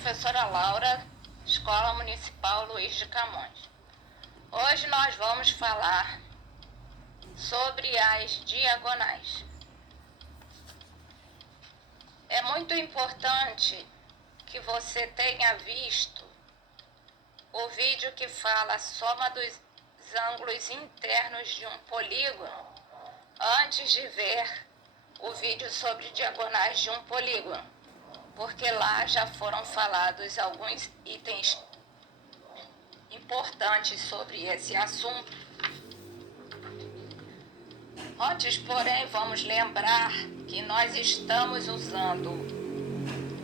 professora Laura, Escola Municipal Luiz de Camões. Hoje nós vamos falar sobre as diagonais. É muito importante que você tenha visto o vídeo que fala a soma dos ângulos internos de um polígono antes de ver o vídeo sobre diagonais de um polígono, porque lá já foram falados alguns itens importantes sobre esse assunto. Antes, porém, vamos lembrar que nós estamos usando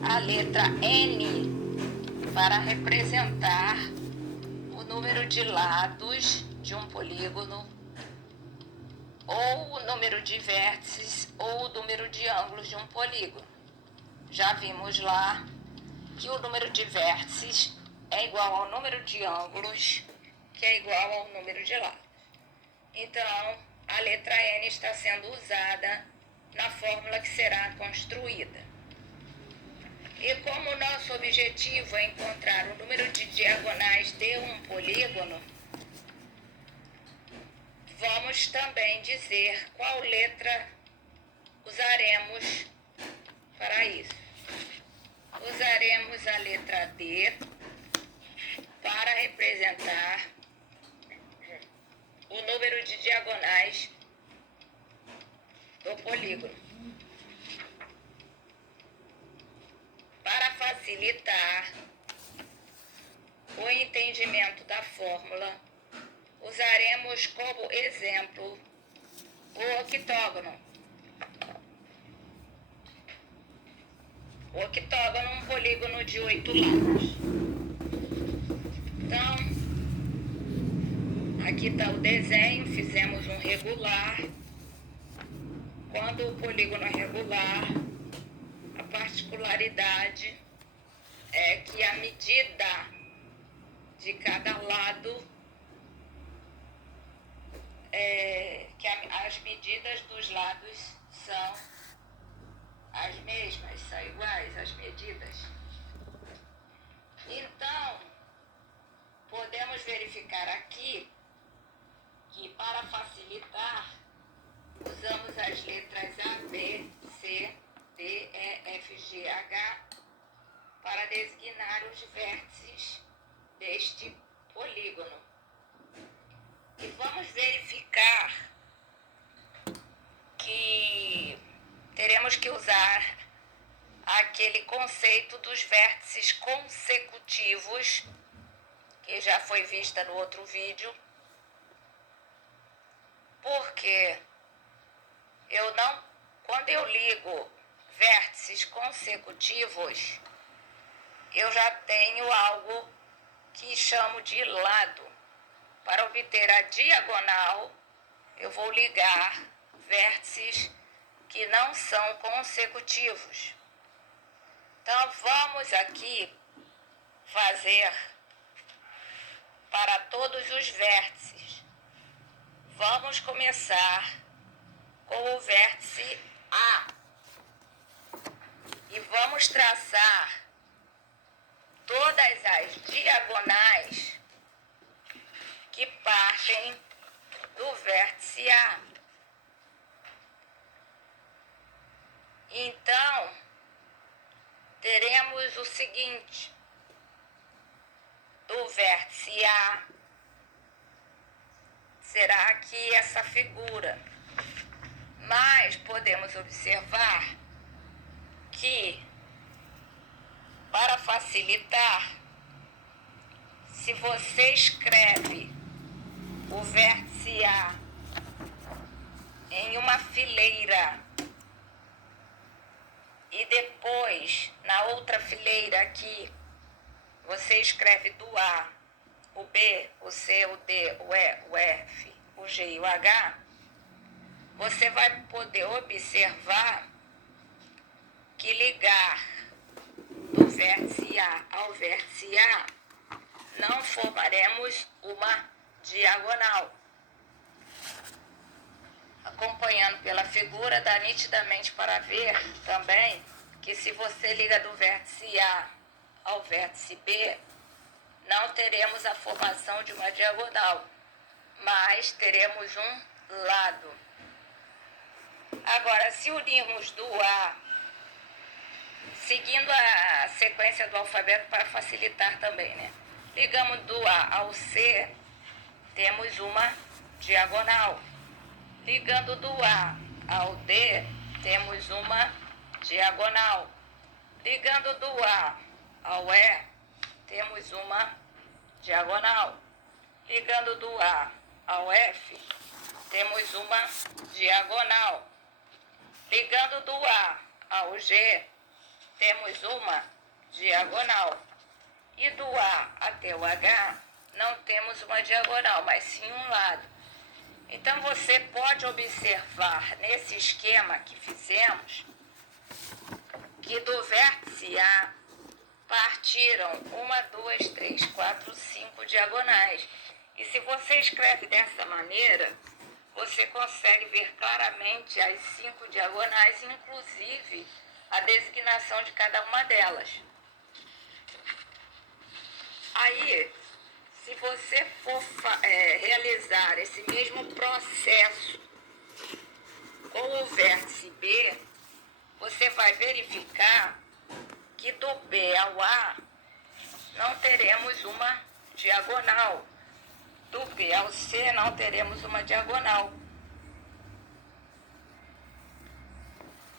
a letra N para representar o número de lados de um polígono, ou o número de vértices, ou o número de ângulos de um polígono. Já vimos lá que o número de vértices é igual ao número de ângulos, que é igual ao número de lados. Então, a letra N está sendo usada na fórmula que será construída. E como o nosso objetivo é encontrar o número de diagonais de um polígono, vamos também dizer qual letra usaremos para isso. Usaremos a letra D para representar o número de diagonais do polígono. Para facilitar o entendimento da fórmula, usaremos como exemplo o octógono. O octógono é um polígono de 8 lados. Então, aqui está o desenho, fizemos um regular. Quando o polígono é regular, a particularidade é que a medida de cada lado, as medidas dos lados são as mesmas, são iguais as medidas. Então, podemos verificar aqui que, para facilitar, usamos as letras A, B, C, D, E, F, G, H para designar os vértices deste polígono. E vamos verificar que teremos que usar aquele conceito dos vértices consecutivos, que já foi vista no outro vídeo, porque quando eu ligo vértices consecutivos, eu já tenho algo que chamo de lado. Para obter a diagonal, eu vou ligar vértices que não são consecutivos. Então, vamos aqui fazer para todos os vértices. Vamos começar com o vértice A e vamos traçar todas as diagonais que partem do vértice A. Então, teremos o seguinte: do vértice A será aqui essa figura, mas podemos observar que, para facilitar, se você escreve o vértice A em uma fileira e depois, na outra fileira aqui, você escreve do A o B, o C, o D, o E, o F, o G e o H, você vai poder observar que ligar do vértice A ao vértice A não formaremos uma diagonal. Acompanhando pela figura, dá nitidamente para ver também que, se você liga do vértice A ao vértice B, não teremos a formação de uma diagonal, mas teremos um lado. Agora, se unirmos do A, seguindo a sequência do alfabeto para facilitar também, né? Ligamos do A ao C, temos uma diagonal. Ligando do A ao D, temos uma diagonal. Ligando do A ao E, temos uma diagonal. Ligando do A ao F, temos uma diagonal. Ligando do A ao G, temos uma diagonal. E do A até o H, não temos uma diagonal, mas sim um lado. Então, você pode observar nesse esquema que fizemos, que do vértice A partiram 1, 2, 3, 4, 5 diagonais. E se você escreve dessa maneira, você consegue ver claramente as 5 diagonais, inclusive a designação de cada uma delas. Aí, se você for realizar esse mesmo processo com o vértice B, você vai verificar que do B ao A não teremos uma diagonal. Do B ao C não teremos uma diagonal.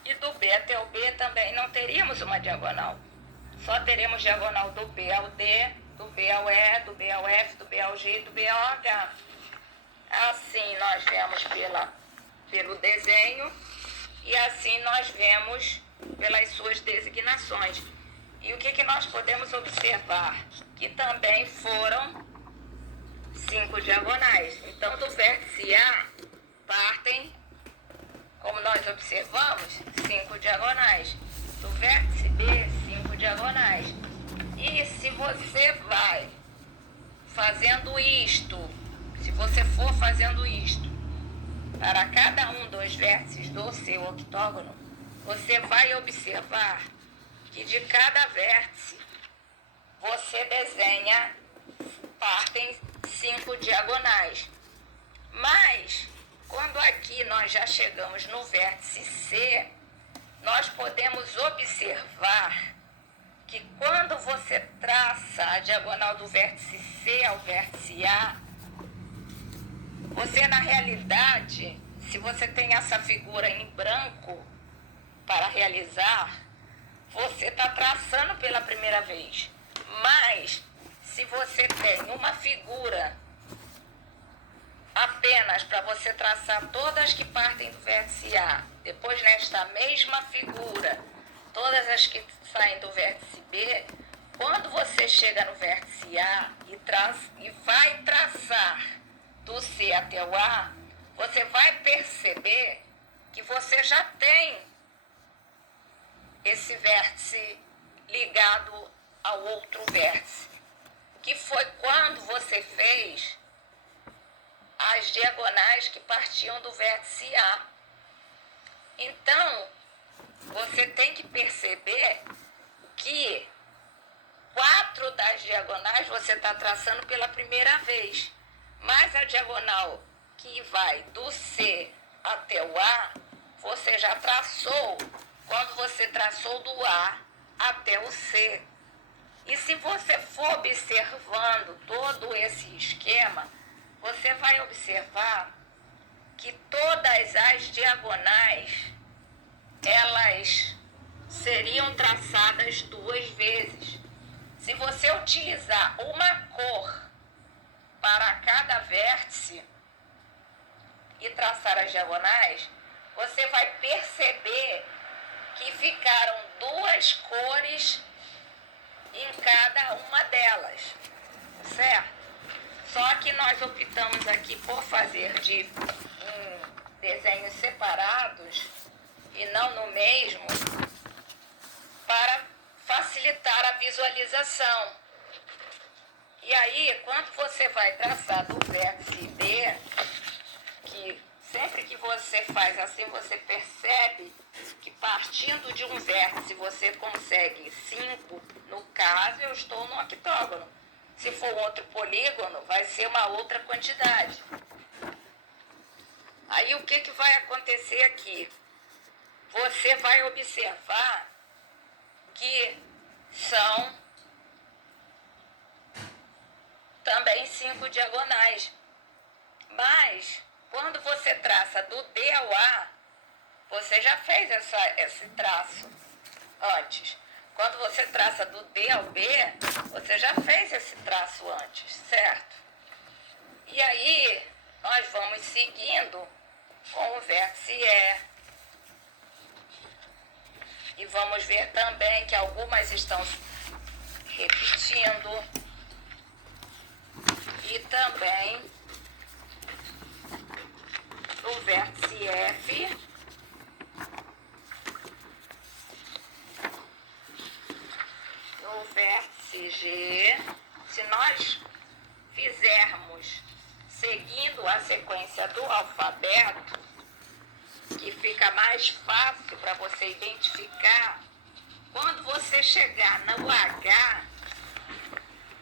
E do B até o B também não teríamos uma diagonal. Só teremos diagonal do B ao D, do B ao E, do B ao F, do B ao G e do B ao H. Assim nós vemos pelo desenho e assim nós vemos pelas suas designações. E o que nós podemos observar? Que também foram 5 diagonais. Então, do vértice A partem, como nós observamos, 5 diagonais. Do vértice B, 5 diagonais. E se você vai fazendo isto, se você for fazendo isto para cada um dos vértices do seu octógono, você vai observar que de cada vértice você desenha, partem 5 diagonais. Mas, quando aqui nós já chegamos no vértice C, nós podemos observar que quando você traça a diagonal do vértice C ao vértice A, você na realidade, se você tem essa figura em branco para realizar, você está traçando pela primeira vez. Mas, se você tem uma figura apenas para você traçar todas que partem do vértice A, depois nesta mesma figura, todas as que saem do vértice B, quando você chega no vértice A e vai traçar do C até o A, você vai perceber que você já tem esse vértice ligado ao outro vértice, que foi quando você fez as diagonais que partiam do vértice A. Então, você tem que perceber que 4 das diagonais você está traçando pela primeira vez, mas a diagonal que vai do C até o A, você já traçou quando você traçou do A até o C. E se você for observando todo esse esquema, você vai observar que todas as diagonais, elas seriam traçadas 2 vezes. Se você utilizar uma cor para cada vértice e traçar as diagonais, você vai perceber que ficaram 2 cores em cada uma delas, certo? Só que nós optamos aqui por fazer de desenhos separados e não no mesmo, para facilitar a visualização. E aí, quando você vai traçar do vértice D, que sempre que você faz assim, você percebe que partindo de um vértice você consegue 5, no caso eu estou no octógono. Se for outro polígono, vai ser uma outra quantidade. Aí o que vai acontecer aqui? Você vai observar que são também 5 diagonais. Mas, quando você traça do D ao A, você já fez esse traço antes. Quando você traça do D ao B, você já fez esse traço antes, certo? E aí, nós vamos seguindo com o vértice E. E vamos ver também que algumas estão repetindo. E também o vértice F. O vértice G. Se nós fizermos seguindo a sequência do alfabeto, que fica mais fácil para você identificar, quando você chegar no H,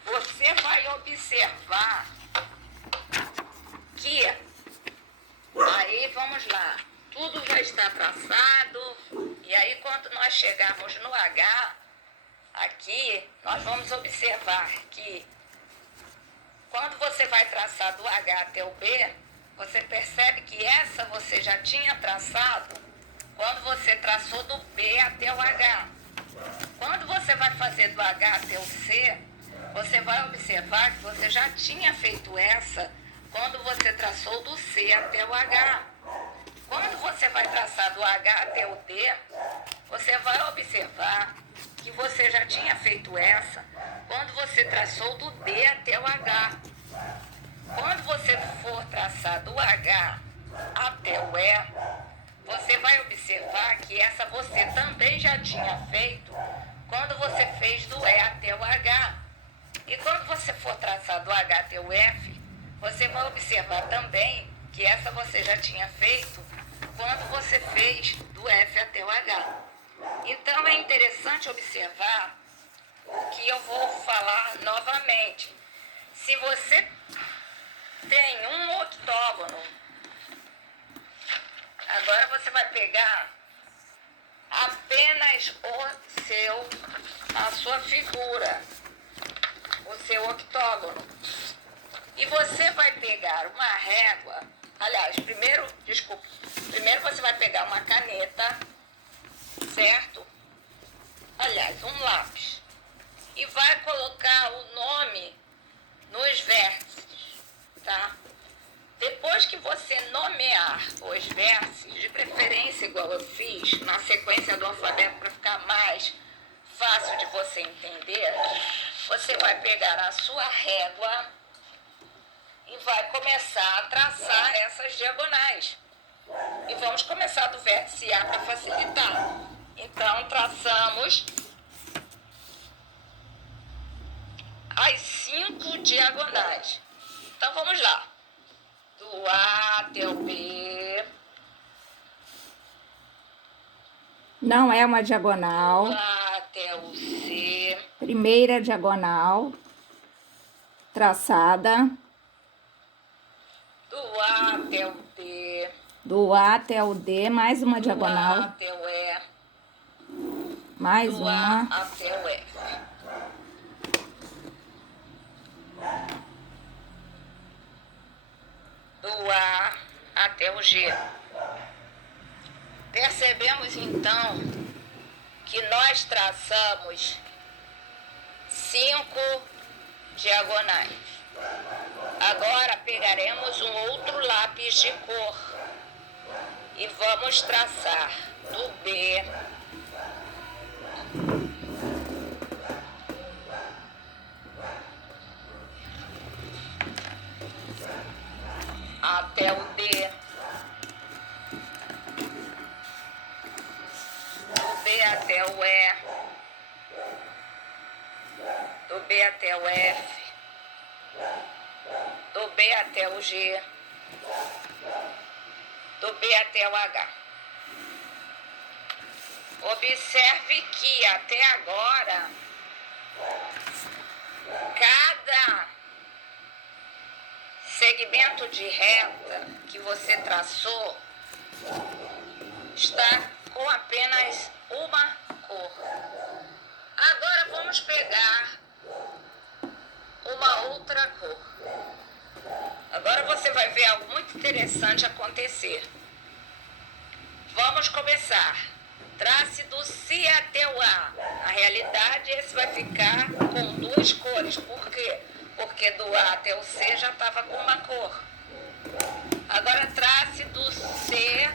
você vai observar que, aí vamos lá, tudo já está traçado, e aí quando nós chegarmos no H, aqui nós vamos observar que quando você vai traçar do H até o B, você percebe que essa você já tinha traçado quando você traçou do B até o H. Quando você vai fazer do H até o C, você vai observar que você já tinha feito essa quando você traçou do C até o H. Quando você vai traçar do H até o D, você vai observar que você já tinha feito essa quando você traçou do D até o H. Quando você for traçar do H até o E, você vai observar que essa você também já tinha feito quando você fez do E até o H. E quando você for traçar do H até o F, você vai observar também que essa você já tinha feito quando você fez do F até o H. Então é interessante observar o que eu vou falar novamente. Se você tem um octógono, agora você vai pegar apenas a sua figura, o seu octógono. E você vai pegar uma régua, aliás, primeiro você vai pegar uma caneta, certo? Aliás, um lápis. E vai colocar o nome nos vértices, tá? Depois que você nomear os vértices, de preferência igual eu fiz, na sequência do alfabeto para ficar mais fácil de você entender, você vai pegar a sua régua e vai começar a traçar essas diagonais. E vamos começar do vértice A para facilitar. Então, traçamos as 5 diagonais. Então, vamos lá. Do A até o B. Não é uma diagonal. Do A até o C. Primeira diagonal traçada. Do A até o D. Do A até o D, mais uma Do A diagonal. até o E. Mais Do uma. A até o F. Do A até o G. Percebemos então que nós traçamos 5 diagonais. Agora pegaremos um outro lápis de cor e vamos traçar do B até o D, do B até o E, do B até o F, do B até o G, do B até o H. Observe que até agora, cada segmento de reta que você traçou está com apenas uma cor. Agora vamos pegar uma outra cor. Agora você vai ver algo muito interessante acontecer. Vamos começar. Trace do C até o A. Na realidade, esse vai ficar com duas cores. Por quê? Porque do A até o C já estava com uma cor. Agora trace do C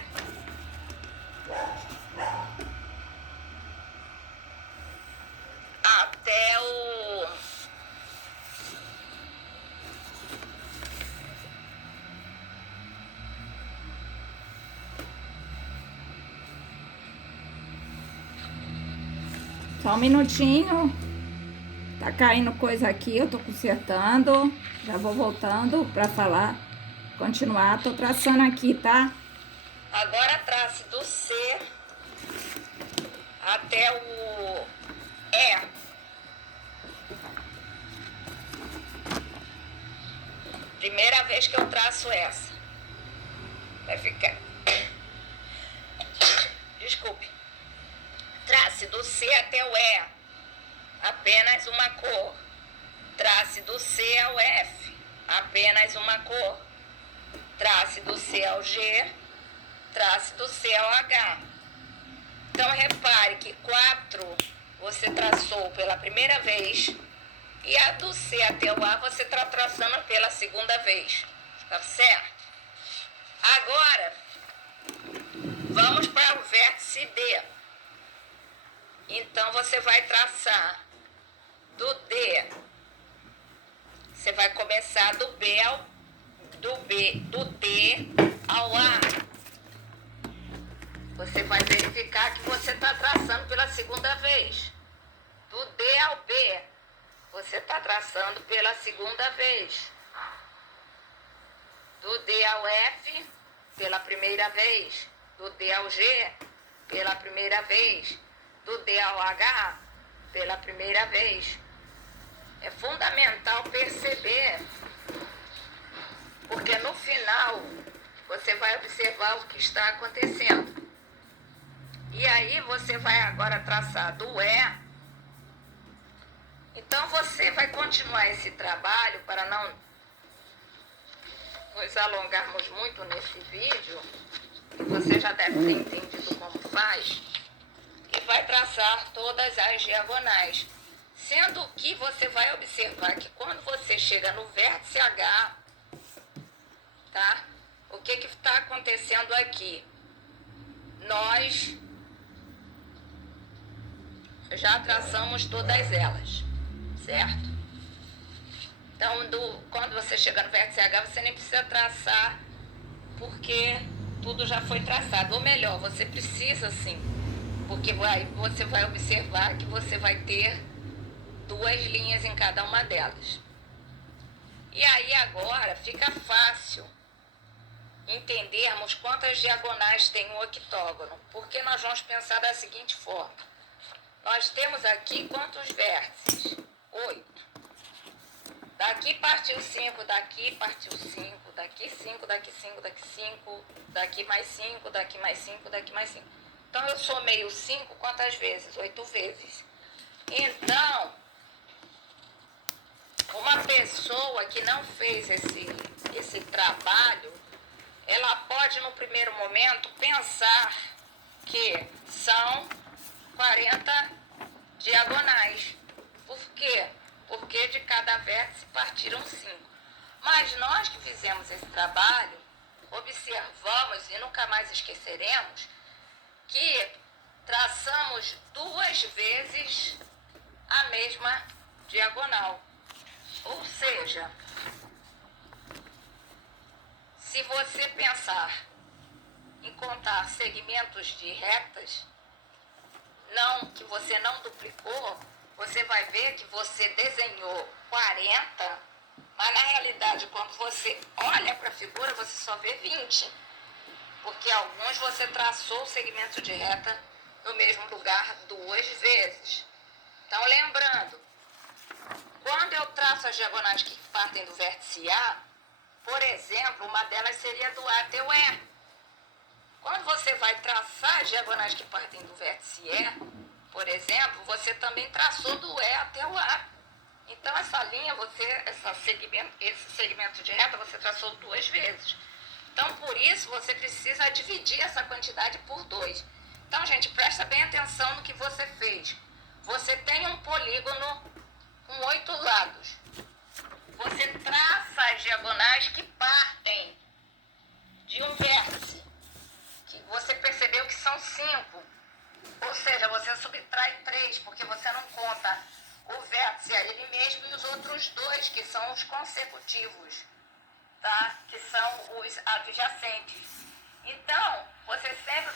até o... Só um minutinho. Tá caindo coisa aqui, eu tô consertando. Já vou voltando pra falar. Continuar, tô traçando aqui, tá? Agora trace do C até o E. Primeira vez que eu traço essa. Vai ficar... Desculpe. Trace do C até o E. Apenas uma cor. Trace do C ao F. Apenas uma cor. Trace do C ao G. Trace do C ao H. Então repare que 4 você traçou pela primeira vez e a do C até o A você está traçando pela segunda vez. Tá certo? Agora, vamos para o vértice D. Então você vai traçar do D. Você vai começar do B ao do D ao A. Você vai verificar que você está traçando pela segunda vez. Do D ao B, você está traçando pela segunda vez. Do D ao F, pela primeira vez. Do D ao G, pela primeira vez. Do D ao H, pela primeira vez. É fundamental perceber, porque no final você vai observar o que está acontecendo. E aí você vai agora traçar do E. Então você vai continuar esse trabalho para não nos alongarmos muito nesse vídeo. Você já deve ter entendido como faz. E vai traçar todas as diagonais. Sendo que você vai observar que quando você chega no vértice H, tá? O que está acontecendo aqui? Nós já traçamos todas elas, certo? Então, quando você chega no vértice H, você nem precisa traçar, porque tudo já foi traçado. Ou melhor, você precisa sim, porque você vai observar que você vai ter 2 linhas em cada uma delas. E aí agora fica fácil entendermos quantas diagonais tem um octógono, porque nós vamos pensar da seguinte forma. Nós temos aqui quantos vértices? 8. Daqui partiu 5, daqui partiu 5, daqui 5, daqui 5, daqui 5, daqui mais 5, daqui mais 5, daqui mais 5. Então eu somei o 5 quantas vezes? 8 vezes. Então, uma pessoa que não fez esse trabalho, ela pode no primeiro momento pensar que são 40 diagonais. Por quê? Porque de cada vértice partiram 5. Mas nós que fizemos esse trabalho, observamos e nunca mais esqueceremos que traçamos 2 vezes a mesma diagonal. Ou seja, se você pensar em contar segmentos de retas, que você não duplicou, você vai ver que você desenhou 40, mas na realidade, quando você olha para a figura, você só vê 20. Porque alguns você traçou o segmento de reta no mesmo lugar 2 vezes. Então, lembrando, quando eu traço as diagonais que partem do vértice A, por exemplo, uma delas seria do A até o E. Quando você vai traçar as diagonais que partem do vértice E, por exemplo, você também traçou do E até o A. Então, essa linha, esse segmento de reta, você traçou 2 vezes. Então, por isso, você precisa dividir essa quantidade por 2. Então, gente, presta bem atenção no que você fez. Você tem um polígono com 8 lados. Você traça as diagonais que partem de um vértice, que você percebeu que são 5. Ou seja, você subtrai 3, porque você não conta o vértice a ele mesmo e os outros 2, que são os consecutivos, tá? Que são os adjacentes. Então, você sempre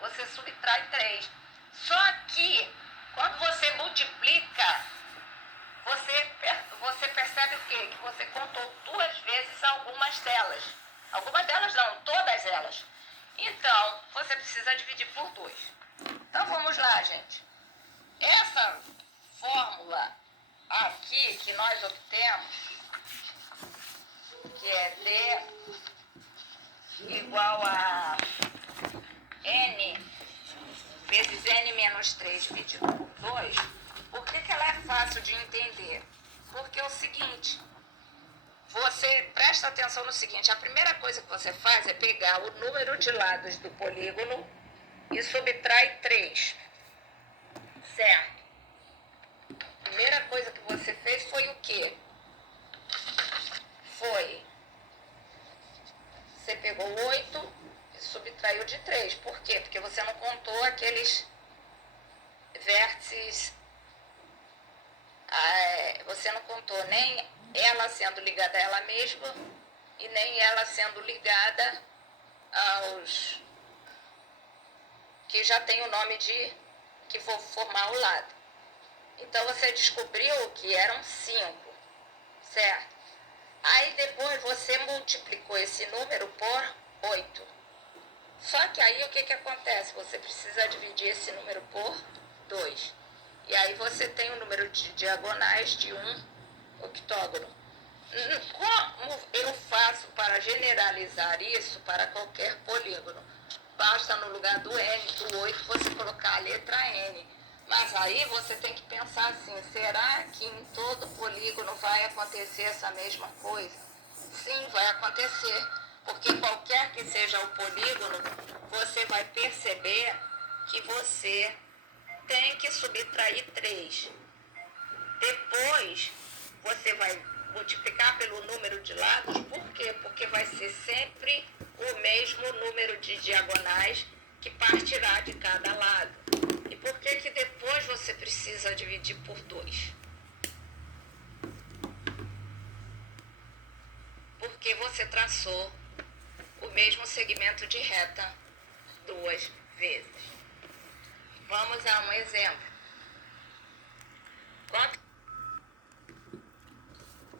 você subtrai 3. Só que, quando você multiplica, você percebe o quê? Que você contou 2 vezes algumas delas. Algumas delas não, todas elas. Então, você precisa dividir por 2. Então, vamos lá, gente. Essa fórmula aqui que nós obtemos, que é D igual a N vezes N menos 3 dividido por 2, por que ela é fácil de entender? Porque é o seguinte, você presta atenção no seguinte, a primeira coisa que você faz é pegar o número de lados do polígono e subtrai 3, certo? A primeira coisa que você fez foi o quê? Você pegou 8 e subtraiu de 3. Por quê? Porque você não contou aqueles vértices, você não contou nem ela sendo ligada a ela mesma e nem ela sendo ligada aos que já tem o nome de que vou formar o lado. Então, você descobriu que eram 5, certo? Aí, depois, você multiplicou esse número por 8. Só que aí, o que acontece? Você precisa dividir esse número por 2. E aí, você tem o número de diagonais de um octógono. Como eu faço para generalizar isso para qualquer polígono? Basta, no lugar do N, do 8, você colocar a letra N. Mas aí você tem que pensar assim, será que em todo polígono vai acontecer essa mesma coisa? Sim, vai acontecer, porque qualquer que seja o polígono, você vai perceber que você tem que subtrair 3. Depois, você vai multiplicar pelo número de lados, por quê? Porque vai ser sempre o mesmo número de diagonais que partirá de cada lado. E por que depois você precisa dividir por 2? Porque você traçou o mesmo segmento de reta 2 vezes. Vamos a um exemplo.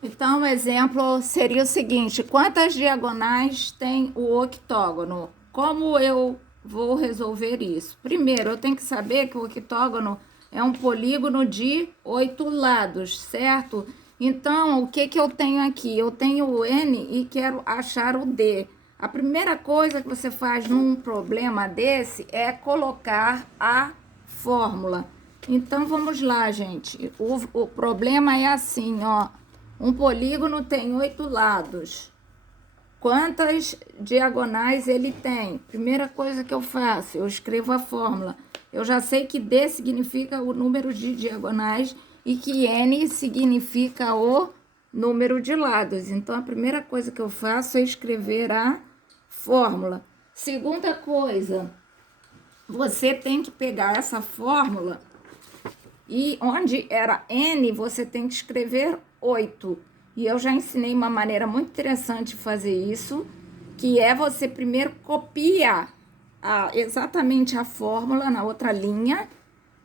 Então, o exemplo seria o seguinte: quantas diagonais tem o octógono? Como eu vou resolver isso? Primeiro, eu tenho que saber que o octógono é um polígono de 8 lados, certo? Então, o que eu tenho aqui? Eu tenho o N e quero achar o D. A primeira coisa que você faz num problema desse é colocar a fórmula. Então, vamos lá, gente. O problema é assim, ó. Um polígono tem 8 lados. Quantas diagonais ele tem? Primeira coisa que eu faço, eu escrevo a fórmula. Eu já sei que D significa o número de diagonais e que N significa o número de lados. Então, a primeira coisa que eu faço é escrever a fórmula. Segunda coisa, você tem que pegar essa fórmula e onde era N, você tem que escrever 8. E eu já ensinei uma maneira muito interessante de fazer isso, que é você primeiro copiar exatamente a fórmula na outra linha,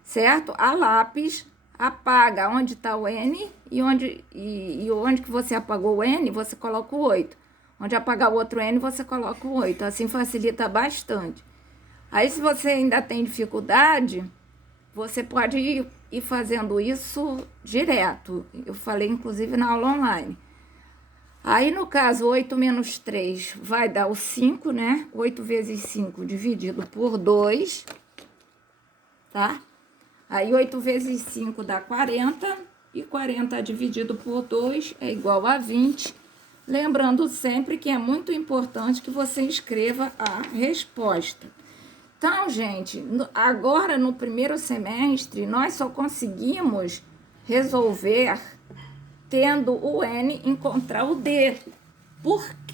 certo? A lápis, apaga onde está o N e onde que você apagou o N, você coloca o 8. Onde apagar o outro N, você coloca o 8. Assim facilita bastante. Aí, se você ainda tem dificuldade, você pode ir fazendo isso direto. Eu falei, inclusive, na aula online. Aí, no caso, 8 menos 3 vai dar o 5, né? 8 vezes 5 dividido por 2, tá? Aí, 8 vezes 5 dá 40, e 40 dividido por 2 é igual a 20. Lembrando sempre que é muito importante que você escreva a resposta. Então, gente, agora no primeiro semestre, nós só conseguimos resolver tendo o N encontrar o D,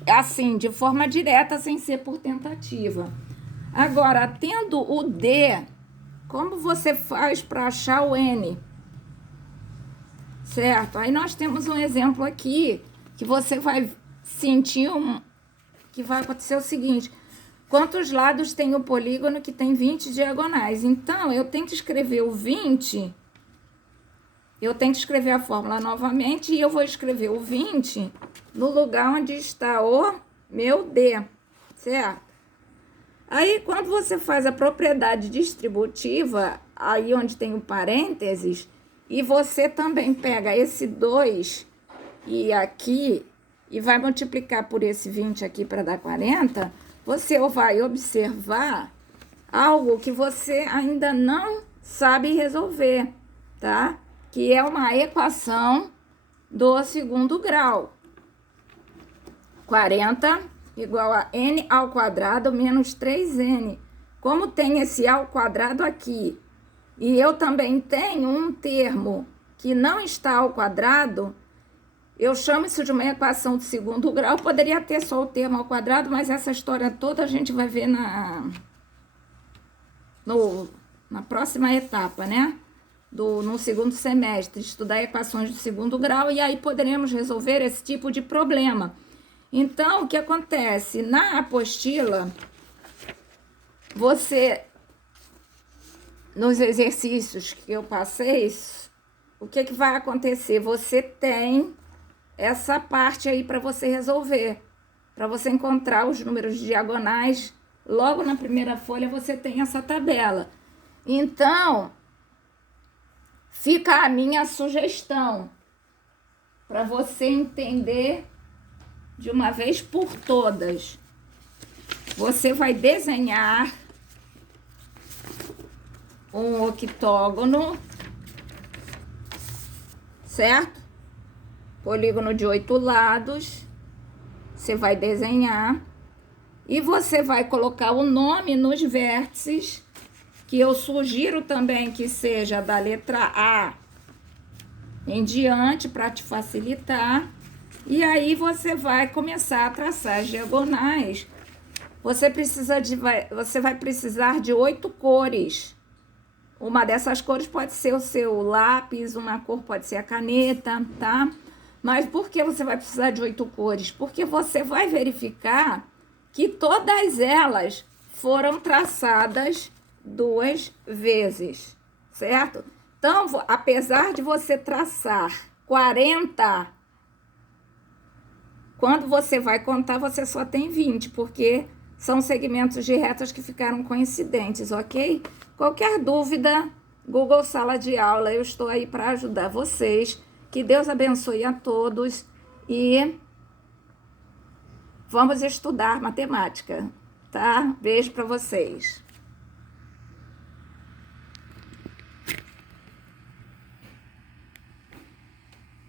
assim, de forma direta, sem ser por tentativa. Agora, tendo o D, como você faz para achar o N? Certo? Aí nós temos um exemplo aqui, que você vai sentir que vai acontecer o seguinte: quantos lados tem o polígono que tem 20 diagonais? Então, eu tenho que escrever o 20, eu tenho que escrever a fórmula novamente, e eu vou escrever o 20 no lugar onde está o meu D, certo? Aí, quando você faz a propriedade distributiva, aí onde tem o parênteses, e você também pega esse 2 e aqui, e vai multiplicar por esse 20 aqui para dar 40, você vai observar algo que você ainda não sabe resolver, tá? Que é uma equação do segundo grau. 40 igual a n ao quadrado menos 3n. Como tem esse ao quadrado aqui, e eu também tenho um termo que não está ao quadrado, eu chamo isso de uma equação de segundo grau. Poderia ter só o termo ao quadrado, mas essa história toda a gente vai ver na próxima etapa, né? No segundo semestre, estudar equações de segundo grau, e aí poderemos resolver esse tipo de problema. Então, o que acontece? Na apostila, você, nos exercícios que eu passei, o que vai acontecer? Você tem essa parte aí para você resolver, para você encontrar os números diagonais. Logo na primeira folha você tem essa tabela. Então, fica a minha sugestão para você entender de uma vez por todas. Você vai desenhar um octógono, certo? Polígono de 8 lados, você vai desenhar, e você vai colocar o nome nos vértices, que eu sugiro também que seja da letra A em diante, para te facilitar. E aí você vai começar a traçar as diagonais. Você vai precisar de 8 cores. Uma dessas cores pode ser o seu lápis, uma cor pode ser a caneta, tá? Mas por que você vai precisar de 8 cores? Porque você vai verificar que todas elas foram traçadas 2 vezes, certo? Então, apesar de você traçar 40, quando você vai contar, você só tem 20, porque são segmentos de retas que ficaram coincidentes, ok? Qualquer dúvida, Google Sala de Aula, eu estou aí para ajudar vocês. Que Deus abençoe a todos e vamos estudar matemática, tá? Beijo para vocês.